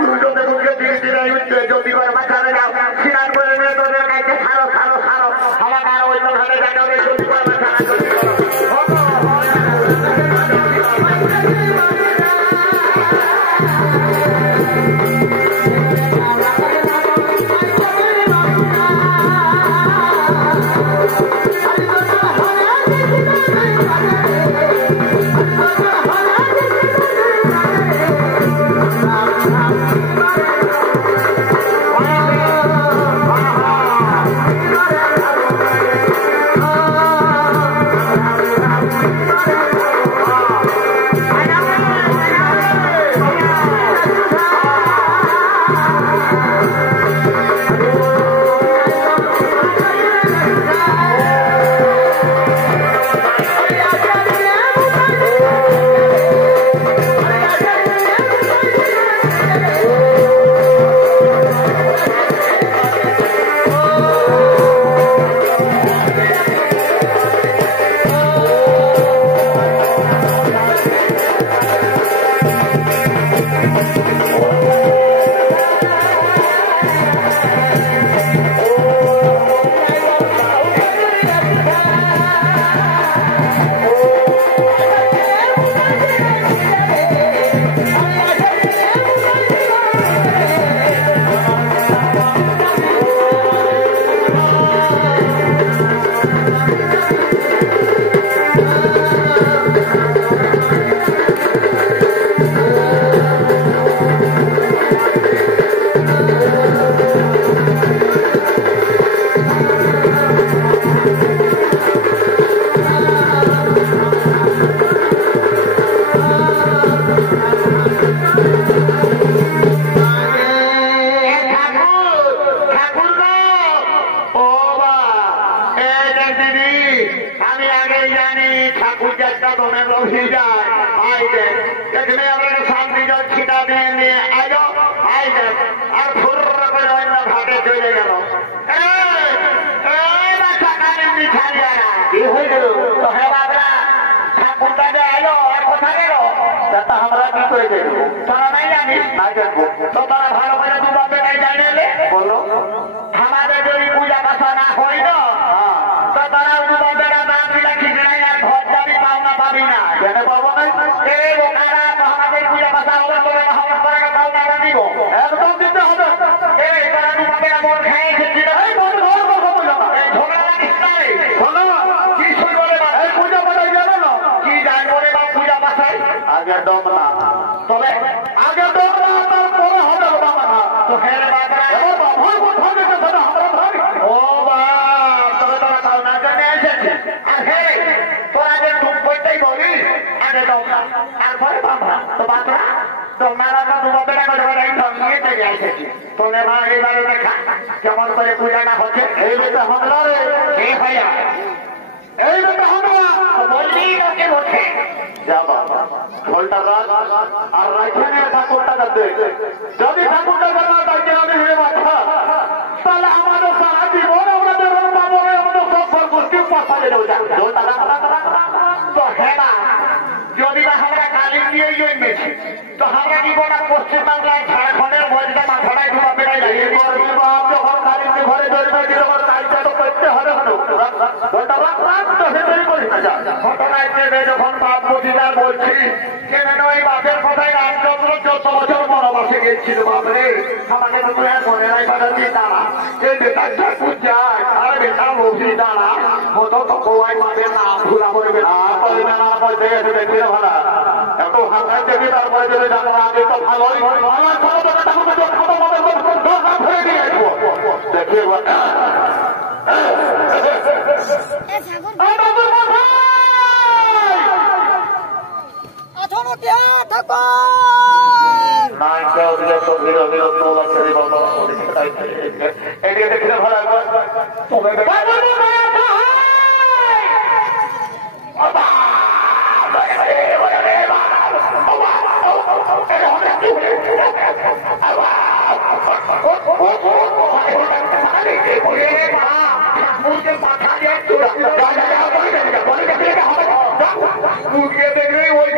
দুজনে মুখে ধীরে ধীরে উঠতে যদি করে মাথারে যাও সিনার করে নিয়ে তোদের কাছে ছাড়ো ছাড়ো ছাড়ো আমাকে আর ওই ভাবে দেখাবে যদি করে মাথারা যদি করো কেমন করে পূজা না হচ্ছে এই বেটা হামলা রে এই ভাইয়া এই বেটা হামলা বললি লোকে বলছে যা বাবা ঢোলটা রাখ আর রাইখানে ঠাকুরটা কাটবে যদি ঠাকুরটা না তাকে আমি হে মাথা তাহলে আমাদের সারা জীবন আমাদের পাবো আমাদের সব গোষ্ঠী পাঠালে দেবো ঢোলটা রাখ তো হ্যাঁ না যদি না আমরা কালী দিয়ে জন্মেছি তো আমরা কি গোটা পশ্চিমবাংলায় ঝাড়খণ্ডের ভোজটা মাথায় ধোয়া বেড়াই লাগিয়ে যখন কালীকে ঘরে ধরবে তখন কাজটা তো করতে হবে ঘটনায় চেপে যখন বাপ বসিদার বলছি কেন ওই বাপের কথায় রামচন্দ্র 14 বছর বনবাসে গেছিল বাপরে আমাকে তো মনে নাই পাঠাচ্ছি দাঁড়া এই বেটার ঠাকুর যায় আর বেটার বসি দাঁড়া মতো তো কোয়াই বাপের নাম ভুলা করবে না পয়সা এসে দেখবে ভাড়া এত হাঁটাই দেখি তারপরে যদি জানো আগে তো ভালোই আমার দেখে দেখলে ভালো দেখলে ওই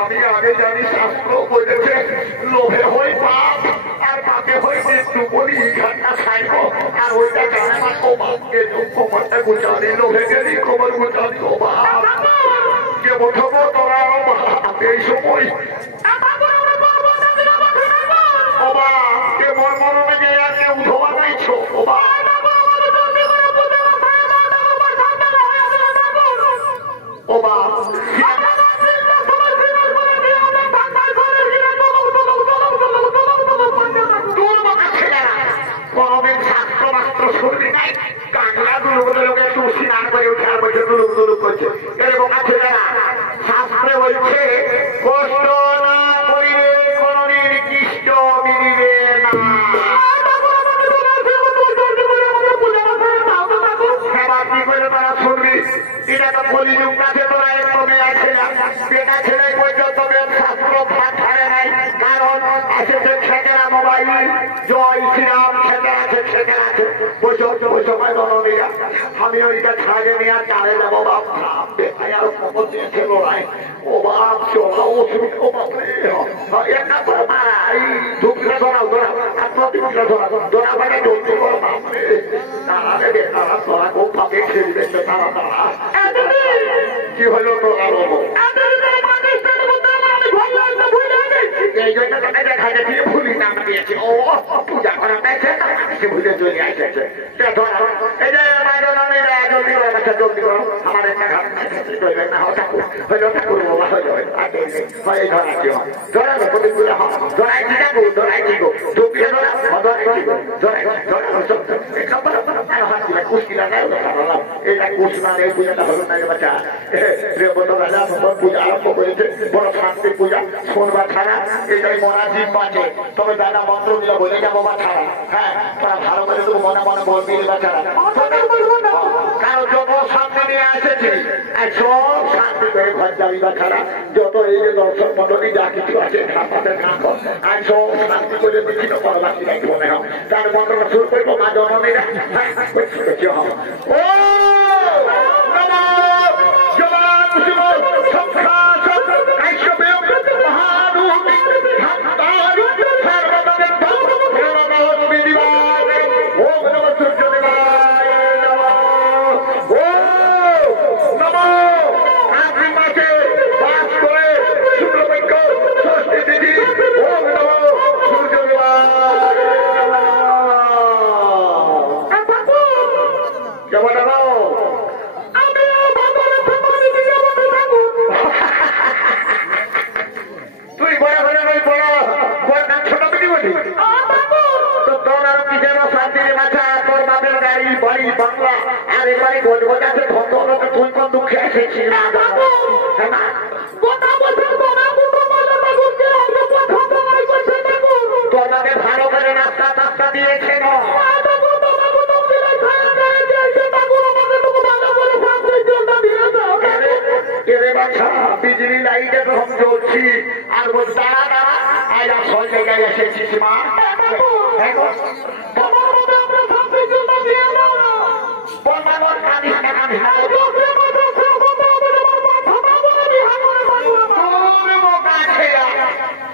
আমি আগে জানি শাস্ত্র বলেছে লোভে হই পাপ আর পাপে হই মৃত্যু বলি ঘাটটা খাইব আর ওইটা জানে না কোমাকে কোমরটা গুছালি লোভে গেলি কোমর গুছালি ও বাপ কে বোঝাবো তোরা এই সময় ও বাপ কে মর মরণে গিয়ে আর কেউ ধোয়া নাইছো ও বাপ ও বাপ কোনদিন শাস্ত্র মাস্ত্র শুনবি নাই কাংলা দুলুক একটু স্নান করে উঠার মধ্যে দুলুক দুলুক করছে এরকম আছে যারা শাস্ত্রে বলছে কষ্ট না করিলে কোনদিন কৃষ্ট মিলিবে না কি করে তারা শুনবি এটা তো কলিযুগ কাছে তোরা একটু মেয়ে ছেলে বেটা ছেলে পর্যন্ত শাস্ত্র ভাত ছাড়ে নাই কারণ এসেছে খেকেরা মোবাইল জয় শ্রীরাম খেকের আছে খেকের আছে আমি ওইটা ছাড়ে নিয়ে চালে যাবো বাপ ভাই আরো খবর দিয়েছে লড়াই ও বাপ চোখা ও বাপরে একটা করে মারা এই ধুকলে ধরাও ধরা আর প্রতিমুখে ধরা ধরা বাইরে জলদি করো বাপরে তারা দেবে তারা তোরা খুব ভাবে খেলবে তারা তারা কি হলো তোরা লোক এই জন্য দেখা যাচ্ছে ভুলি নাম দিয়েছে ও পূজা করা পেয়েছে ভুলে চলে আসছে এই যে জলদি করো বাচ্চা জলদি করো আমার একটা ঘাট না ঠাকুর হইলো ঠাকুর বাবা হইলো ধরাচ্ছি ধরানো প্রতিগুলো ধরাইছি ঠাকুর ধরাইছি গো ঢুকিয়ে ধরা ধরাইছি গো ধরাইছি কুস্কিলা এটা কুসমান এই পূজাটা হলো না বাচ্চা রাজা পূজা আরম্ভ করেছে বড় শান্তির পূজা সোনবার ছাড়া এটাই মনা জীব বাঁচে তবে দাদা মন্ত্র গুলো বলে যাবো বা ছাড়া হ্যাঁ তোরা ভালো করে তো মনে মনে বলবি বা ছাড়া কারণ যত শান্তি নিয়ে এসেছে সব শান্তি করে ঘর যাবি বা ছাড়া যত এই যে দর্শক মন্ডলী যা কিছু আছে আর সব শান্তি করে দিচ্ছি তো পরবাসী নাকি মনে হয় তার মন্ত্রটা শুরু করবো মা জননীরা ও বাংলা আর এবারে গজগজাতে ধন্দনকে তুই কোন দুঃখে এসেছিস না তোমাকে ভালো করে নাস্তা টাস্তা দিয়েছে না বিজলি লাইটে তো हम জ্বলছি আর বল দাঁড়া দাঁড়া আজ আর সব জায়গায় এসেছিস মা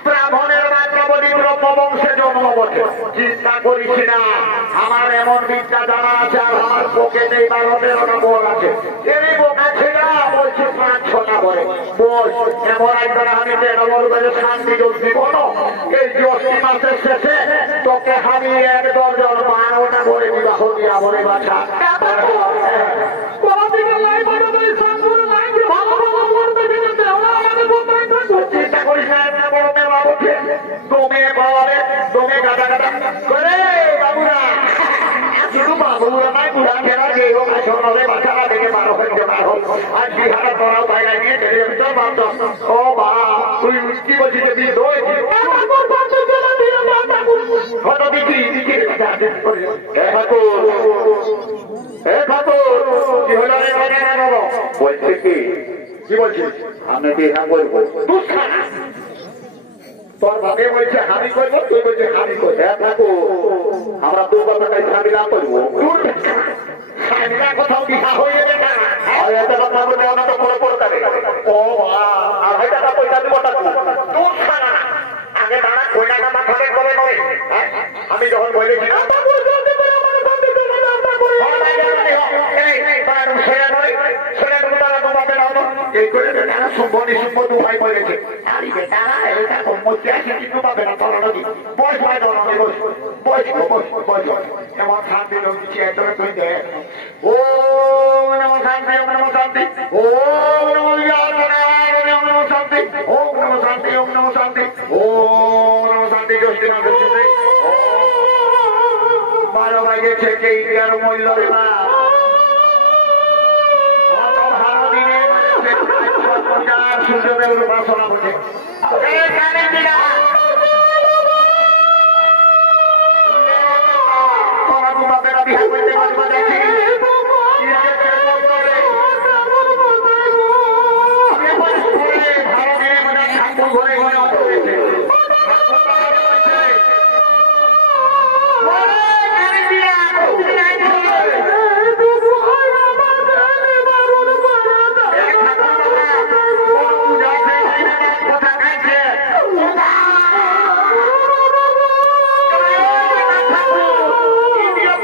ব্রাহ্মণের বাচ্চা বলি ব্রহ্মবংশে জন্ম বটে চিন্তা করিস না আমার এমন বিদ্যা জানা আছে আর আমার পকেটে 12-13টা বল আছে এরই বোকা ছেড়া বলছি 5-6টা বলে বল এমন একবার আমি 13 বল বলে শান্তি জলদি বলো এই জ্যৈষ্ঠ মাসের শেষে তোকে আমি 1 দর্জন 12টা বলে বিবাহ দিয়া বলে বাছা চিন্তা করিস না একটা বড় মেয়ে বাবু দমে বাবারে দমে গাদা গাদা করে বাবুরা শুধু বাবুরা নাই বুড়া খেলা যে হোক আসলে সারা থেকে বারো হচ্ছে বারো আজ বিহারে তোরাও বাইরে নিয়ে চলে যাবি তো বাপ ও বা তুই কি বলছিস যে বিয়ে হয়েছে কত বিক্রি কি হলো রে বলছে কি বলছিস আমি বিহা করবো তোর ভাবে বলছে হামি করবো তুই বলছে হামি করবো ঠাকুর আমরা দু কথাটাই ঝামেলা করবো কোথাও বিহা হয়ে যাবে না এত কথা বলতে আমরা তো করে পড়তে ও 2,500 টাকা পয়সা দিব আগে দাঁড়া কইলাটা মাথাতে করে নয় আমি যখন বলেছি এই করে তারা সম্বনি সম্বন্ধ ভাই বলেছে আরে বেটারা এটা মধ্যে আসে কিন্তু পাবে না তোর নদী বয়স ভাই দৌড়াবে বয়স এমন শান্তি লোক চেয়ে তুই দেখ ও নম শান্তি ওম নম শান্তি ও নম নম শান্তি ওম নম শান্তি ওম নম শান্তি ও নম শান্তি গোষ্ঠী না গোষ্ঠী 12 বাজে থেকে ইন্ডিয়ার মূল্য রে না সূর্যদেবের উপাসনা করছে বিহার করতে ঘরে ঘরে